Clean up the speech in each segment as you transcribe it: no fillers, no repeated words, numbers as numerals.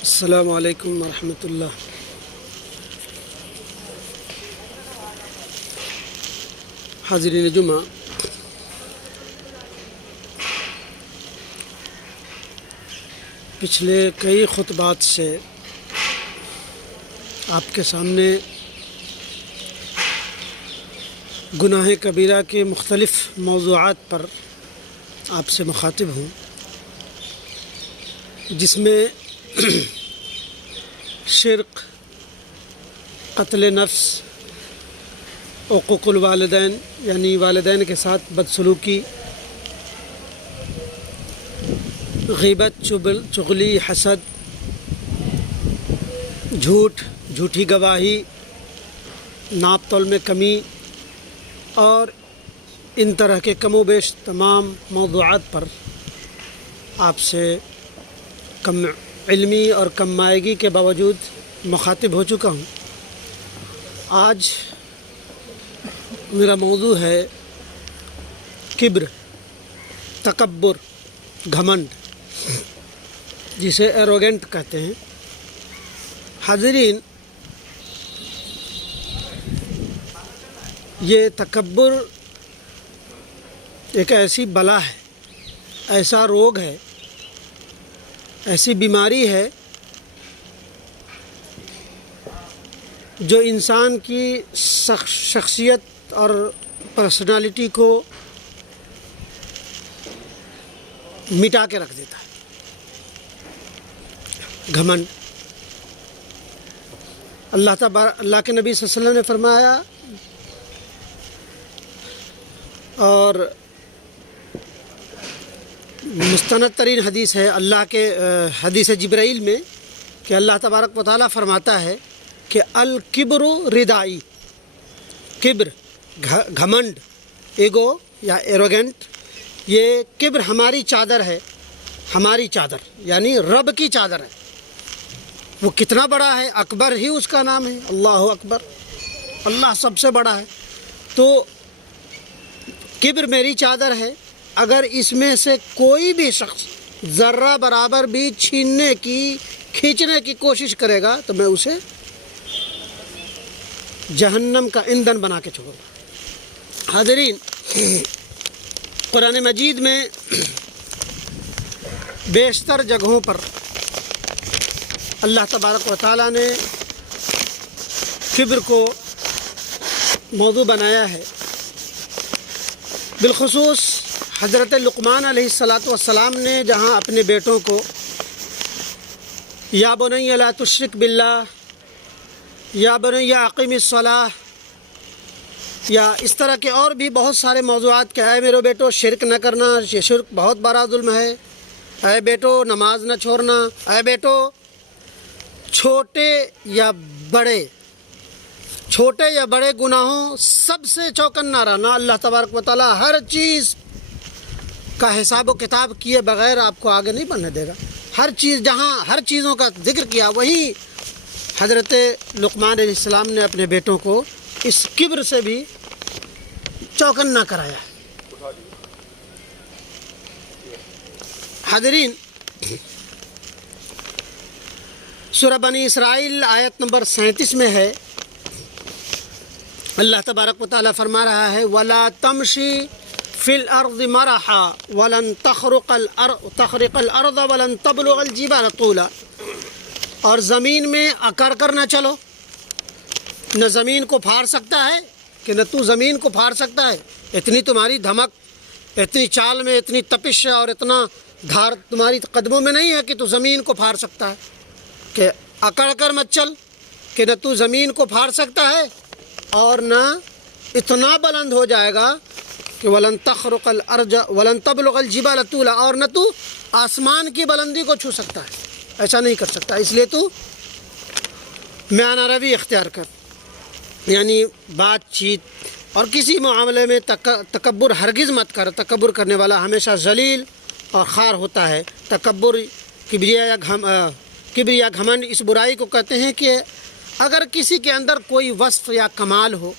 السلام علیکم ورحمۃ اللہ۔ حاضرین جمعہ، پچھلے کئی خطبات سے آپ کے سامنے گناہ کبیرہ کے مختلف موضوعات پر آپ سے مخاطب ہوں، جس میں شرک، قتل نفس، عقوق الوالدین یعنی والدین کے ساتھ بدسلوکی، غیبت، چغلی، حسد، جھوٹی گواہی، ناپ تول میں کمی اور ان طرح کے کم و بیش تمام موضوعات پر آپ سے کم علمی اور کم مائگی کے باوجود مخاطب ہو چکا ہوں۔ آج میرا موضوع ہے کبر، تکبر، گھمنڈ، جسے ایروگنٹ کہتے ہیں۔ حاضرین، یہ تکبر ایک ایسی بلا ہے، ایسا روگ ہے، ایسی بیماری ہے جو انسان کی شخصیت اور پرسنالٹی کو مٹا کے رکھ دیتا ہے۔ گھمنڈ، اللہ کے نبی صلی اللہ علیہ وسلم نے فرمایا، اور مستند ترین حدیث ہے اللہ کے حدیث جبرائیل میں، کہ اللہ تبارک و تعالیٰ فرماتا ہے کہ الکبر ردائی، کبر، گھمنڈ، ایگو یا ایروگنٹ، یہ کبر ہماری چادر ہے، ہماری چادر یعنی رب کی چادر ہے۔ وہ کتنا بڑا ہے، اکبر ہی اس کا نام ہے، اللہ اکبر، اللہ سب سے بڑا ہے۔ تو کبر میری چادر ہے، اگر اس میں سے کوئی بھی شخص ذرہ برابر بھی کھینچنے کی کوشش کرے گا تو میں اسے جہنم کا ایندھن بنا کے چھوڑوں گا۔ حاضرین، قرآن مجید میں بیشتر جگہوں پر اللہ تبارک و تعالیٰ نے کبر کو موضوع بنایا ہے۔ بالخصوص حضرت لقمان علیہ السلام نے جہاں اپنے بیٹوں کو یا بنی لا تشرک باللہ، یا بنی اقیم الصلاۃ، یا اس طرح کے اور بھی بہت سارے موضوعات کہ اے میرے بیٹو شرک نہ کرنا، یہ شرک بہت بڑا ظلم ہے، اے بیٹو نماز نہ چھوڑنا، اے بیٹو چھوٹے یا بڑے گناہوں سب سے چوکنا رہنا۔ اللہ تبارک و تعالیٰ ہر چیز کا حساب و کتاب کیے بغیر آپ کو آگے نہیں بڑھنے دے گا۔ ہر چیز، جہاں ہر چیزوں کا ذکر کیا، وہیں حضرت لقمان علیہ السلام نے اپنے بیٹوں کو اس کبر سے بھی چوکنا کرایا ہے۔ حاضرین، سورہ بنی اسرائیل آیت نمبر 37 میں ہے، اللہ تبارک و تعالیٰ فرما رہا ہے وَلَا تَمْشِي فِي الْأَرْضِ مَرَحًا وَلَن تَخْرِقَ الْأَرْضَ وَلَن تَبْلُغَ الْجِبَالَ طُولًا، اور زمین میں اکڑ کر نہ چلو، نہ زمین کو پھاڑ سکتا ہے کہ نہ تو زمین کو پھاڑ سکتا ہے۔ اتنی تمہاری دھمک، اتنی چال میں اتنی تپش ہے اور اتنا دھار تمہاری قدموں میں نہیں ہے کہ تو زمین کو پھاڑ سکتا ہے، کہ اکڑ کر مت چل کہ نہ تو زمین کو پھاڑ سکتا ہے اور نہ اتنا بلند ہو جائے گا کہ وَلَن تَخْرِقَ الْأَرْضَ وَلَن تَبْلُغَ الْجِبَالَ طُولًا، اور نہ تو آسمان کی بلندی کو چھو سکتا ہے، ایسا نہیں کر سکتا۔ اس لیے تو میانہ روی اختیار کر، یعنی بات چیت اور کسی معاملے میں تکبر ہرگز مت کر۔ تکبر کرنے والا ہمیشہ ذلیل اور خوار ہوتا ہے۔ تکبر، کبریا، گھمنڈ اس برائی کو کہتے ہیں کہ اگر کسی کے اندر کوئی وصف یا کمال ہو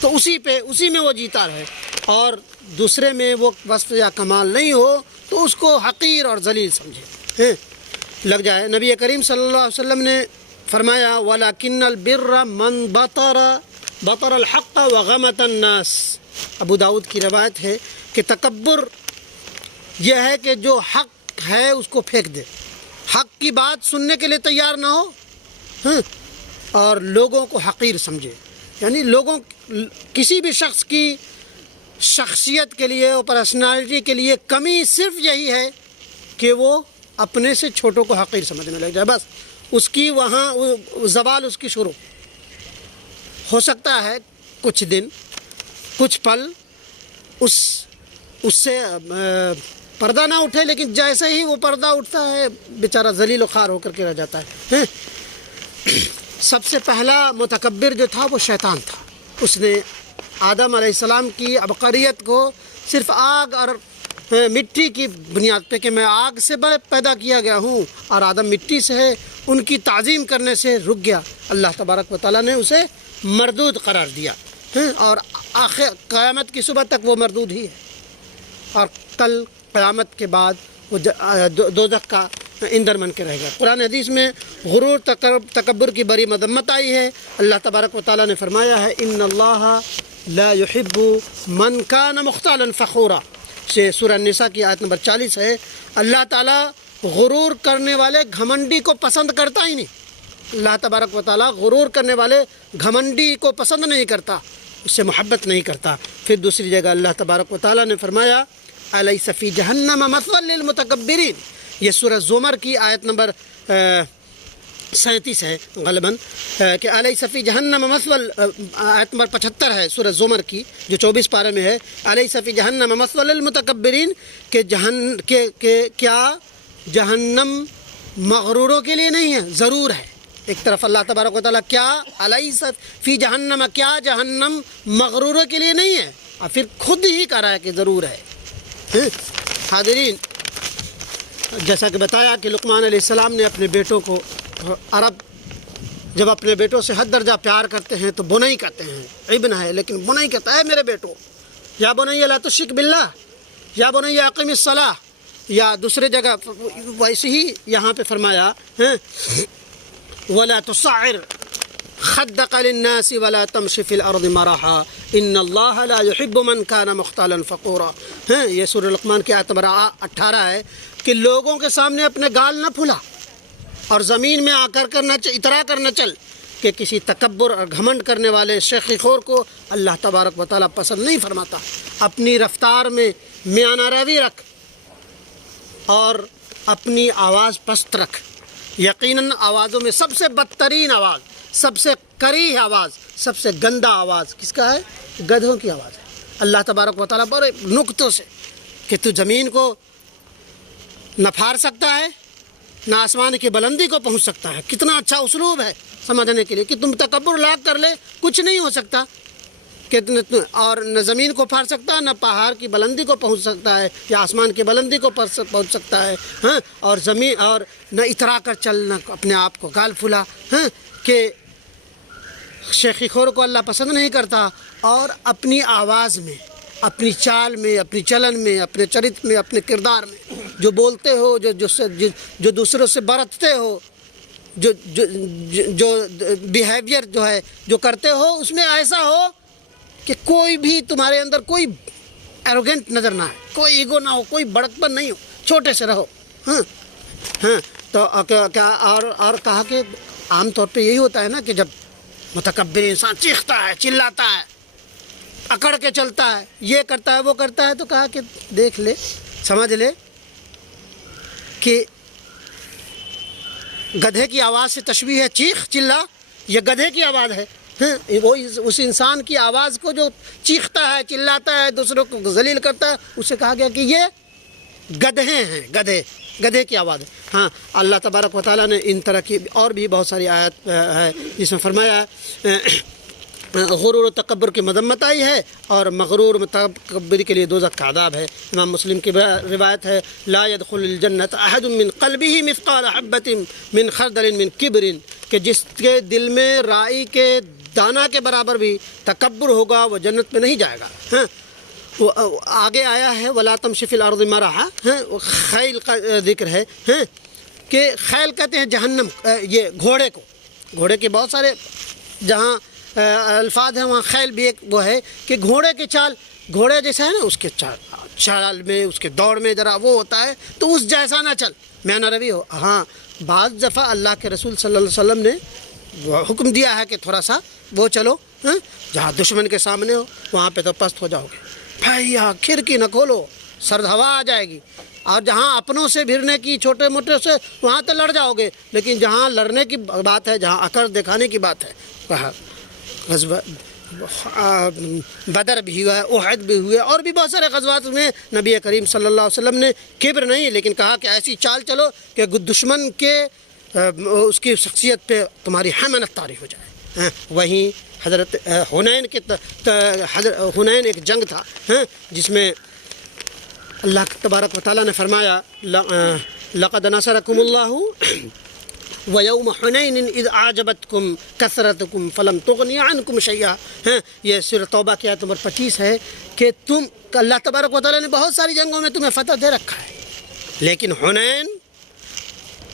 تو اسی میں وہ جیتا رہے، اور دوسرے میں وہ وصف یا کمال نہیں ہو تو اس کو حقیر اور ذلیل سمجھے۔ لگ جائے۔ نبی کریم صلی اللہ علیہ وسلم نے فرمایا وَلَكِنَّ الْبِرَّ مَنْ بَطَرَ الْحَقَّ وَغَمَتَ النَّاسِ۔ ابو داؤد کی روایت ہے کہ تکبر یہ ہے کہ جو حق ہے اس کو پھینک دے، حق کی بات سننے کے لیے تیار نہ ہو اور لوگوں کو حقیر سمجھے۔ یعنی لوگوں کسی بھی شخص کی شخصیت کے لیے اور پرسنالٹی کے لیے کمی صرف یہی ہے کہ وہ اپنے سے چھوٹوں کو حقیر سمجھنے لگ جائے، بس اس کی وہاں زوال اس کی شروع ہو سکتا ہے۔ کچھ دن کچھ پل اس سے پردہ نہ اٹھے، لیکن جیسے ہی وہ پردہ اٹھتا ہے بیچارہ ذلیل و خوار ہو کر کے رہ جاتا ہے۔ سب سے پہلا متکبر جو تھا وہ شیطان تھا۔ اس نے آدم علیہ السلام کی عبقریت کو صرف آگ اور مٹی کی بنیاد پہ کہ میں آگ سے پیدا کیا گیا ہوں اور آدم مٹی سے ہے، ان کی تعظیم کرنے سے رک گیا۔ اللہ تبارک و تعالیٰ نے اسے مردود قرار دیا اور آخر قیامت کی صبح تک وہ مردود ہی ہے، اور کل قیامت کے بعد وہ دوزخ کا ایندھن بن کے رہ گیا۔ قرآن حدیث میں غرور تکبر کی بڑی مذمت آئی ہے۔ اللہ تبارک و تعالیٰ نے فرمایا ہے ان اللہ لا يحب من کان مختالا فخورا، سورہ النساء کی آیت نمبر 40 ہے۔ اللہ تعالیٰ غرور کرنے والے گھمنڈی کو پسند کرتا ہی نہیں۔ اللہ تبارک و تعالیٰ غرور کرنے والے گھمنڈی کو پسند نہیں کرتا، اس سے محبت نہیں کرتا۔ پھر دوسری جگہ اللہ تبارک و تعالیٰ نے فرمایا الیس فی جہنم مثوی للمتکبرین، یہ سورہ زمر کی آیت نمبر 37 ہے غالباً، کہ الیس فی جہنم مثوی، آیت نمبر 75 ہے سورہ زمر کی جو 24 پارے میں ہے، الیس فی جہنم مثوی للمتکبرین، کہ کیا جہنم مغروروں کے لیے نہیں ہے؟ ضرور ہے۔ ایک طرف اللہ تبارک و تعالیٰ کیا الیس فی جہنم، کیا جہنم مغروروں کے لیے نہیں ہے، اور پھر خود ہی کہہ رہا ہے کہ ضرور ہے۔ حاضرین، جیسا کہ بتایا کہ لقمان علیہ السلام نے اپنے بیٹوں کو، عرب جب اپنے بیٹوں سے حد درجہ پیار کرتے ہیں تو بنائی کہتے ہیں، ابن ہے لیکن بنائی کہتا ہے میرے بیٹوں، یا بنی لا تشرک باللہ، یا بنی اقم الصلاۃ، یا دوسرے جگہ ویسے ہی یہاں پہ فرمایا ولا تصعر خدق للناس ولا تمشي في الارض مرحا ان الله لا يحب من كان مختالا فخورا۔ یہ سورہ لقمان کی آیت نمبر 18 ہے کہ لوگوں کے سامنے اپنے گال نہ پھلا اور زمین میں آ کر اترا کر نہ چل، کہ کسی تکبر اور گھمنڈ کرنے والے شیخی خور کو اللہ تبارک و تعالیٰ پسند نہیں فرماتا۔ اپنی رفتار میں میانہ روی رکھ اور اپنی آواز پست رکھ۔ یقیناً آوازوں میں سب سے بدترین آواز، سب سے کریہ آواز، سب سے گندہ آواز کس کا ہے؟ گدھوں کی آواز ہے۔ اللہ تبارک و تعالیٰ بڑے نقطوں سے کہ تو زمین کو نہ پھاڑ سکتا ہے نہ آسمان کی بلندی کو پہنچ سکتا ہے۔ کتنا اچھا اسلوب ہے سمجھنے کے لیے کہ تم تکبر لاگ کر لے، کچھ نہیں ہو سکتا، اور نہ زمین کو پھاڑ سکتا، نہ پہاڑ کی بلندی کو پہنچ سکتا ہے، یا آسمان کی بلندی کو پہنچ سکتا ہے، اور زمین اور نہ اترا کر چل، نہ اپنے آپ کو گال پھلا، کہ شیخی خور کو اللہ پسند نہیں کرتا۔ اور اپنی آواز میں، اپنی چال میں، اپنی چلن میں، اپنے چرت میں، اپنے کردار میں جو بولتے ہو، جو دوسروں سے برتتے ہو، جو بیہیویئر جو ہے جو کرتے ہو، اس میں ایسا ہو کہ کوئی بھی تمہارے اندر کوئی ایروگنٹ نظر نہ آئے، کوئی ایگو نہ ہو، کوئی بڑکپن نہیں ہو، چھوٹے سے رہو۔ تو کیا اور کہا کہ عام طور پہ یہی ہوتا ہے نا کہ جب متکبر انسان چیختا ہے، چلاتا ہے، اکڑ کے چلتا ہے، یہ کرتا ہے وہ کرتا ہے، تو کہا کہ دیکھ لے، سمجھ لے کہ گدھے کی آواز سے تشبیہ ہے چیخ چلا، یہ گدھے کی آواز ہے۔ وہ اس انسان کی آواز کو جو چیختا ہے، چلاتا ہے، دوسروں کو ذلیل کرتا ہے، اسے کہا گیا کہ یہ گدھے ہیں، گدھے کی آواز ہے۔ ہاں، اللہ تبارک و تعالیٰ نے ان طرح کی اور بھی بہت ساری آیات ہے جس میں فرمایا غرور و تکبر کی مذمت آئی ہے، اور مغرور متکبر کے لیے دوزخ کا عذاب ہے۔ امام مسلم کی روایت ہے لا يدخل الجنت احد من قلبه مثقال حبة من خردل من کبر، کہ جس کے دل میں رائی کے دانہ کے برابر بھی تکبر ہوگا وہ جنت میں نہیں جائے گا۔ وہ آگے آیا ہے ولا تمشی فی الارض مرحا، خیل کا ذکر ہے کہ خیل کہتے ہیں جہنم، یہ گھوڑے کو، گھوڑے کے بہت سارے جہاں الفاظ ہیں وہاں خیل بھی ایک وہ ہے کہ گھوڑے کی چال، گھوڑے جیسا ہے نا اس کے چال میں، اس کے دوڑ میں ذرا وہ ہوتا ہے، تو اس جیسا نہ چل، میانہ روی ہو۔ ہاں بعض دفعہ اللہ کے رسول صلی اللہ علیہ وسلم نے حکم دیا ہے کہ تھوڑا سا وہ چلو، جہاں دشمن کے سامنے ہو وہاں پہ تو پست ہو جاؤ گے بھائی، یہاں کھڑکی نہ کھولو، سرد ہوا آ جائے گی، اور جہاں اپنوں سے بھرنے کی چھوٹے موٹے سے وہاں تو لڑ جاؤ گے، لیکن جہاں لڑنے کی بات ہے، جہاں عقل دکھانے کی بات ہے، کہا غزوہ بدر بھی ہوا ہے، احد بھی ہوئے، اور بھی بہت سارے غزوات میں نبی کریم صلی اللہ علیہ وسلم نے کبر نہیں لیکن کہا کہ ایسی چال چلو کہ دشمن کے اس کی شخصیت پہ تمہاری حمانت طاری ہو جائے۔ وہیں حضرت حنین حنین ایک جنگ تھا جس میں اللہ تبارک و تعالیٰ نے فرمایا لقد نصرکم اللہ وَيَوْمَ حُنَيْنٍ إِذْ أَعْجَبَتْكُمْ كَثْرَتُكُمْ فَلَمْ تُغْنِ عَنْكُمْ شَيْئًا۔ یہ سورۃ توبہ کی آیت نمبر 25 ہے کہ اللہ تبارک و تعالیٰ نے بہت ساری جنگوں میں تمہیں فتح دے رکھا ہے، لیکن حنین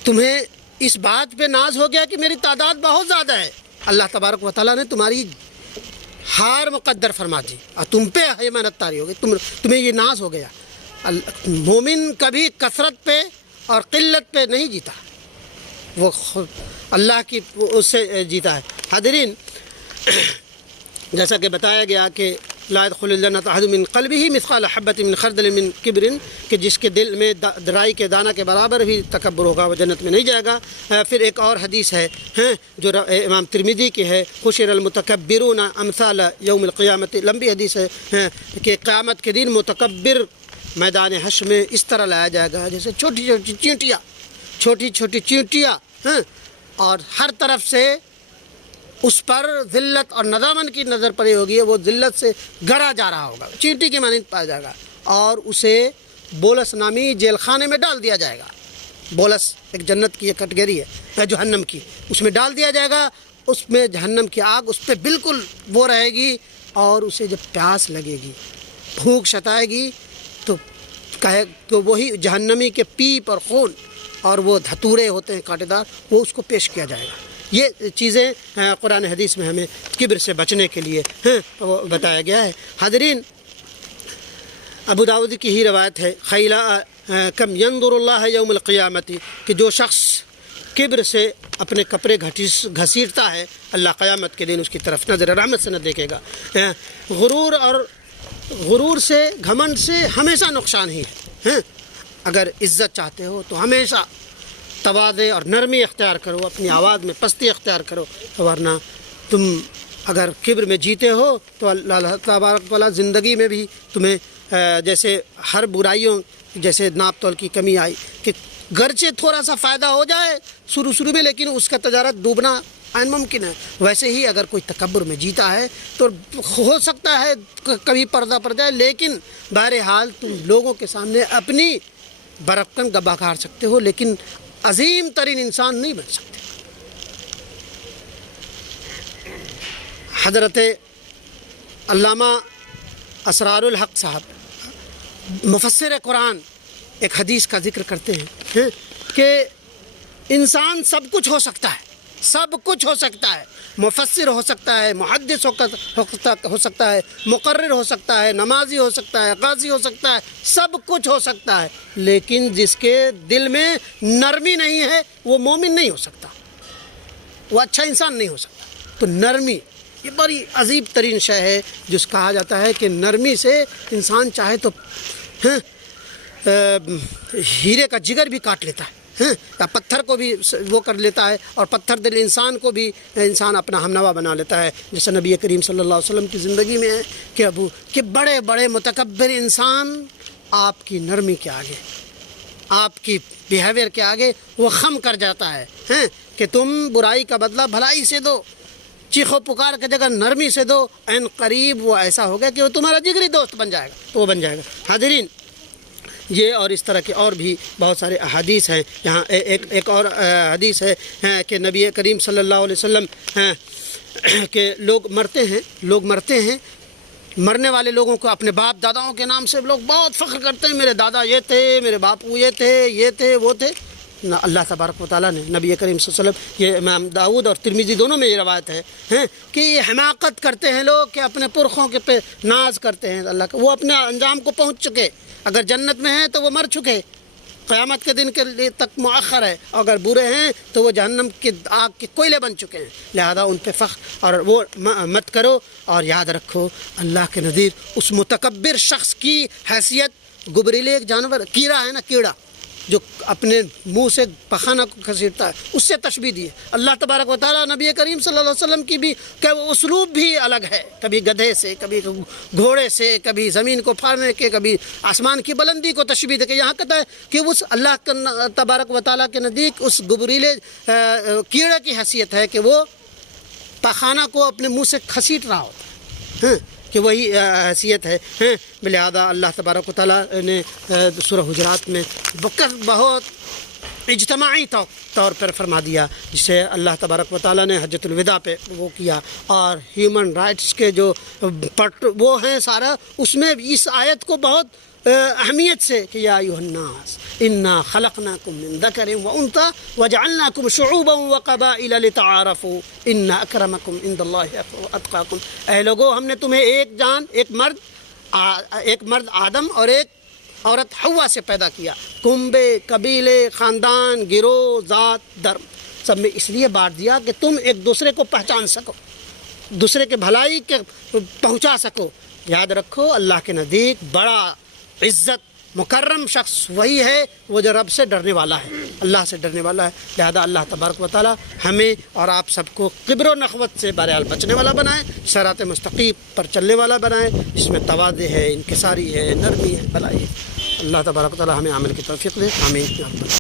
تمہیں اس بات پہ ناز ہو گیا کہ میری تعداد بہت زیادہ ہے، اللہ تبارک و تعالیٰ نے تمہاری ہار مقدر فرما دی اور تم پہ حمانت طاری ہو گئی، تمہیں یہ ناز ہو گیا۔ مومن کبھی کثرت پہ اور قلت پہ نہیں جیتا، وہ اللہ کی اس سے جیتا ہے۔ حاضرین، جیسا کہ بتایا گیا کہ لا يدخل الجنة أحد من قلبه مثقال حبة من خردل من کبر، کہ جس کے دل میں رائی کے دانہ کے برابر بھی تکبر ہوگا وہ جنت میں نہیں جائے گا۔ پھر ایک اور حدیث ہے جو امام ترمذی کی ہے، حشر المتکبرون امثال یوم القیامت، لمبی حدیث ہے کہ قیامت کے دن متکبر میدان حشر میں اس طرح لایا جائے گا جیسے چھوٹی چھوٹی چینٹیاں، اور ہر طرف سے اس پر ذلت اور ندامت کی نظر پڑی ہوگی، وہ ذلت سے گڑا جا رہا ہوگا، چینٹی کی مانند پایا جائے گا، اور اسے بولس نامی جیل خانے میں ڈال دیا جائے گا۔ بولس ایک جنت کی ایک کیٹیگری ہے، جہنم کی، اس میں ڈال دیا جائے گا، اس میں جہنم کی آگ اس پہ بالکل وہ رہے گی، اور اسے جب پیاس لگے گی، بھوک ستائے گی، تو وہی جہنمی کے پیپ اور خون اور وہ دھتورے ہوتے ہیں کانٹے دار، وہ اس کو پیش کیا جائے گا۔ یہ چیزیں قرآن حدیث میں ہمیں کبر سے بچنے کے لیے وہ بتایا گیا ہے۔ حاضرین، ابو داؤد کی ہی روایت ہے، خیلا کم ینظر اللہ یوم القیامت، کہ جو شخص کبر سے اپنے کپڑے گھسیٹتا ہے، اللہ قیامت کے دن اس کی طرف نظر رحمت سے نہ دیکھے گا۔ غرور سے، گھمنڈ سے ہمیشہ نقصان ہی ہے۔ اگر عزت چاہتے ہو تو ہمیشہ تواضع اور نرمی اختیار کرو، اپنی آواز میں پستی اختیار کرو، ورنہ تم اگر کبر میں جیتے ہو تو اللہ تبارک و تعالیٰ زندگی میں بھی تمہیں جیسے ہر برائیوں، جیسے ناپ تول کی کمی آئی کہ گرچہ تھوڑا سا فائدہ ہو جائے شروع میں، لیکن اس کا تجارت ڈوبنا عین ممکن ہے، ویسے ہی اگر کوئی تکبر میں جیتا ہے تو ہو سکتا ہے کبھی پردہ پڑ جائے، لیکن بہرحال تم لوگوں کے سامنے اپنی برکن بکھار سکتے ہو، لیکن عظیم ترین انسان نہیں بن سکتے۔ حضرت علامہ اسرار الحق صاحب مفسر قرآن ایک حدیث کا ذکر کرتے ہیں کہ انسان سب کچھ ہو سکتا ہے، سب کچھ ہو سکتا ہے، مفسر ہو سکتا ہے، محدث ہو سکتا ہے، مقرر ہو سکتا ہے، نمازی ہو سکتا ہے، قاضی ہو سکتا ہے، سب کچھ ہو سکتا ہے، لیکن جس کے دل میں نرمی نہیں ہے وہ مومن نہیں ہو سکتا، وہ اچھا انسان نہیں ہو سکتا۔ تو نرمی یہ بڑی عجیب ترین شے ہے، جس کہا جاتا ہے کہ نرمی سے انسان چاہے تو ہیرے کا جگر بھی کاٹ لیتا ہے، یا پتھر کو بھی وہ کر لیتا ہے، اور پتھر دل انسان کو بھی انسان اپنا ہمنوا بنا لیتا ہے، جیسے نبی کریم صلی اللہ علیہ وسلم کی زندگی میں ہے کہ بڑے بڑے متکبر انسان آپ کی نرمی کے آگے، آپ کی بیہیویئر کے آگے وہ خم کر جاتا ہے کہ تم برائی کا بدلہ بھلائی سے دو، چیخو پکار کی جگہ نرمی سے دو، عین قریب وہ ایسا ہوگا کہ وہ تمہارا جگری دوست بن جائے گا، تو وہ بن جائے گا۔ حاضرین، یہ اور اس طرح کے اور بھی بہت سارے احادیث ہیں۔ یہاں ایک اور حدیث ہے کہ نبی کریم صلی اللہ علیہ وسلم کہ لوگ مرتے ہیں، مرنے والے لوگوں کو اپنے باپ داداؤں کے نام سے لوگ بہت فخر کرتے ہیں، میرے دادا یہ تھے، میرے باپو یہ تھے، وہ تھے، اللہ تبارک و تعالیٰ نے نبی کریم صلی اللہ علیہ وسلم، یہ امام داؤد اور ترمذی دونوں میں یہ روایت ہے کہ یہ حماقت کرتے ہیں لوگ کہ اپنے پرخوں کے پہ ناز کرتے ہیں اللہ کا، وہ اپنے انجام کو پہنچ چکے، اگر جنت میں ہیں تو وہ مر چکے، قیامت کے دن کے لیے تک مؤخر ہے، اگر برے ہیں تو وہ جہنم کی آگ کے کوئلے بن چکے ہیں، لہذا ان پہ فخر اور وہ مت کرو۔ اور یاد رکھو اللہ کے نزدیک اس متکبر شخص کی حیثیت، گبریلے ایک جانور کیڑا ہے نا، کیڑا جو اپنے منہ سے پخانہ کو گھسیٹتا ہے، اس سے تشبیہ دی ہے اللہ تبارک و تعالیٰ نبی کریم صلی اللہ علیہ وسلم کی بھی، کہ وہ اسلوب بھی الگ ہے، کبھی گدھے سے، کبھی گھوڑے سے، کبھی زمین کو پھاڑنے کے، کبھی آسمان کی بلندی کو تشبیہ دے کے یہاں کہتا ہے کہ اس اللہ تبارک و تعالیٰ کے نزدیک اس گبریلے کیڑے کی حیثیت ہے کہ وہ پخانہ کو اپنے منہ سے گھسیٹ رہا ہوتا ہے، کہ وہی حیثیت ہے۔ لہذا اللہ تبارک و تعالیٰ نے سورہ حجرات میں بہت اجتماعی طور پر فرما دیا، جسے اللہ تبارک و تعالیٰ نے حجۃ الوداع پہ وہ کیا، اور ہیومن رائٹس کے جو وہ ہیں سارا، اس میں اس آیت کو بہت اہمیت سے کہ یا ایھا الناس انا خلقناکم من ذکر وانثی وجعلناکم شعوبا وقبائل لتعارفوا ان اکرمکم عند اللہ اتقاکم، اے لوگو ہم نے تمہیں ایک جان، ایک مرد آدم اور ایک عورت حوا سے پیدا کیا، کنبے، قبیلے، خاندان، گروہ، ذات، درم، سب میں اس لیے بانٹ دیا کہ تم ایک دوسرے کو پہچان سکو، دوسرے کے بھلائی کے پہنچا سکو۔ یاد رکھو اللہ کے نزدیک بڑا عزت مکرم شخص وہی ہے وہ جو رب سے ڈرنے والا ہے، اللہ سے ڈرنے والا ہے۔ لہذا اللہ تبارک و تعالیٰ ہمیں اور آپ سب کو کبر و نخوت سے بہرحال بچنے والا بنائے، صراط مستقیم پر چلنے والا بنائے، جس میں تواضع ہے، انکساری ہے، نرمی ہے، بھلائی ہے۔ اللہ تبارک و تعالیٰ ہمیں عمل کی توفیق دے، آمین۔